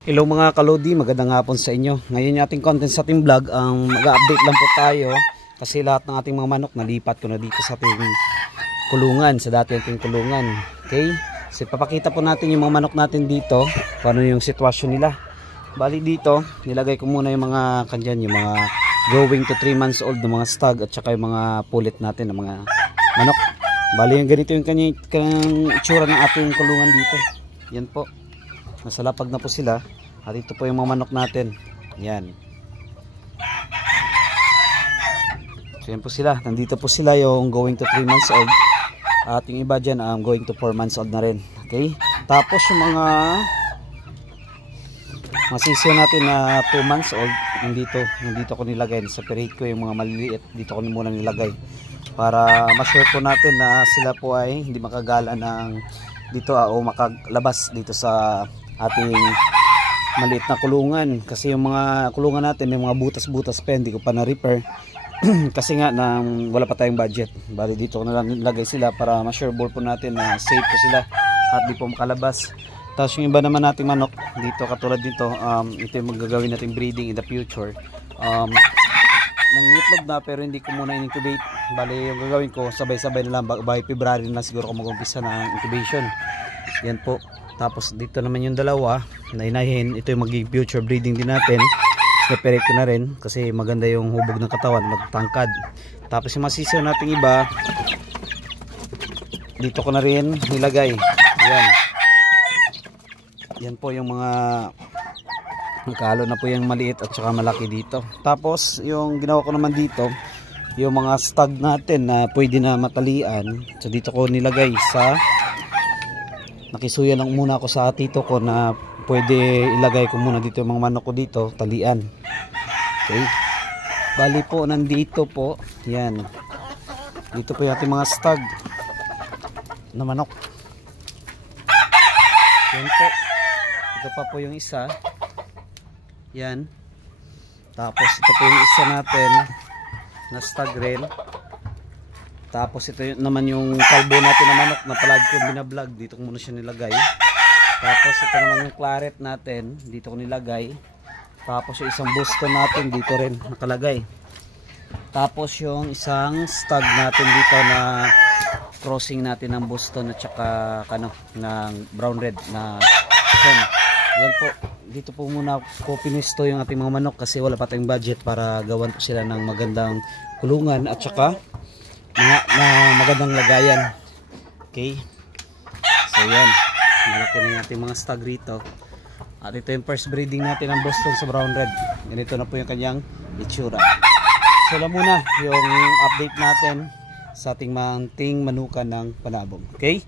Hello mga kalodi, magandang hapon sa inyo. Ngayon yung ating content sa ating vlog, mag-update lang po tayo kasi lahat ng ating mga manok nalipat ko na dito sa ating kulungan, sa dati ating kulungan. Okay? So papakita po natin yung mga manok natin dito, paano yung sitwasyon nila. Bali dito, nilagay ko muna yung mga kanyan, yung mga growing to 3 months old na mga stag at saka yung mga pulit natin ng mga manok. Bali yung ganito yung kanyang itsura ng ating kulungan dito. Yan po. Nasa lapag na po sila. At ito po yung mga manok natin. Yan. So yan po sila. Nandito po sila yung going to 3 months old. At yung iba dyan going to 4 months old na rin. Okay. Tapos yung mga masisiyo natin na 2 months old. Nandito ko nilagay. Sa perate ko yung mga maliliit. Dito ko muna nilagay. Para ma-sure po natin na sila po ay hindi makagala ng dito o makalabas dito sa ating maliit na kulungan, kasi yung mga kulungan natin may mga butas-butas pa, hindi ko pa na-repair kasi nga wala pa tayong budget. Bali dito ko na lang nilagay sila para ma-sure po natin na safe po sila at di po makalabas. Tapos yung iba naman nating manok dito, katulad dito, ito yung magagawin nating breeding in the future. Nangitlog na pero hindi ko muna in-incubate. Bali yung gagawin ko sabay-sabay na lang, by February na siguro ko mag-umpisa ng incubation. Yan po. Tapos dito naman yung dalawa na inahin, ito yung magiging future breeding din natin. Separate ko na rin kasi maganda yung hubog ng katawan, magtangkad. Tapos yung masisiyo nating iba dito ko na rin nilagay. Yan. Yan po yung mga nakahalo na po yung maliit at saka malaki dito. Tapos yung ginawa ko naman dito, yung mga stag natin na pwede na matalian. So dito ko nilagay sa nakisuya lang muna ako sa tito ko na pwede ilagay ko muna dito yung mga manok ko dito, talian. Okay. Bali po nandito po, yan. Dito po yung ating mga stag na manok. Yan po. Ito pa po yung isa. Yan. Tapos ito po yung isa natin na stag rin. Tapos ito naman yung kalbo natin na manok na palagi ko binablog. Dito ko muna siya nilagay. Tapos ito naman yung claret natin. Dito ko nilagay. Tapos yung isang Boston natin dito rin nakalagay. Tapos yung isang stag natin dito na crossing natin ng Boston at saka ng brown red na hen. Yan po. Dito po muna po pinisto yung ating mga manok kasi wala pa tayong budget para gawan po sila ng magandang kulungan at saka na magandang lagayan. Okay. So yan. Malaki na yung ating mga stag rito. At ito yung first breeding natin ng Boston sa brown red. Ganito na po yung kanyang itsura. So lang muna yung update natin sa ating manukan ng panabong. Okay.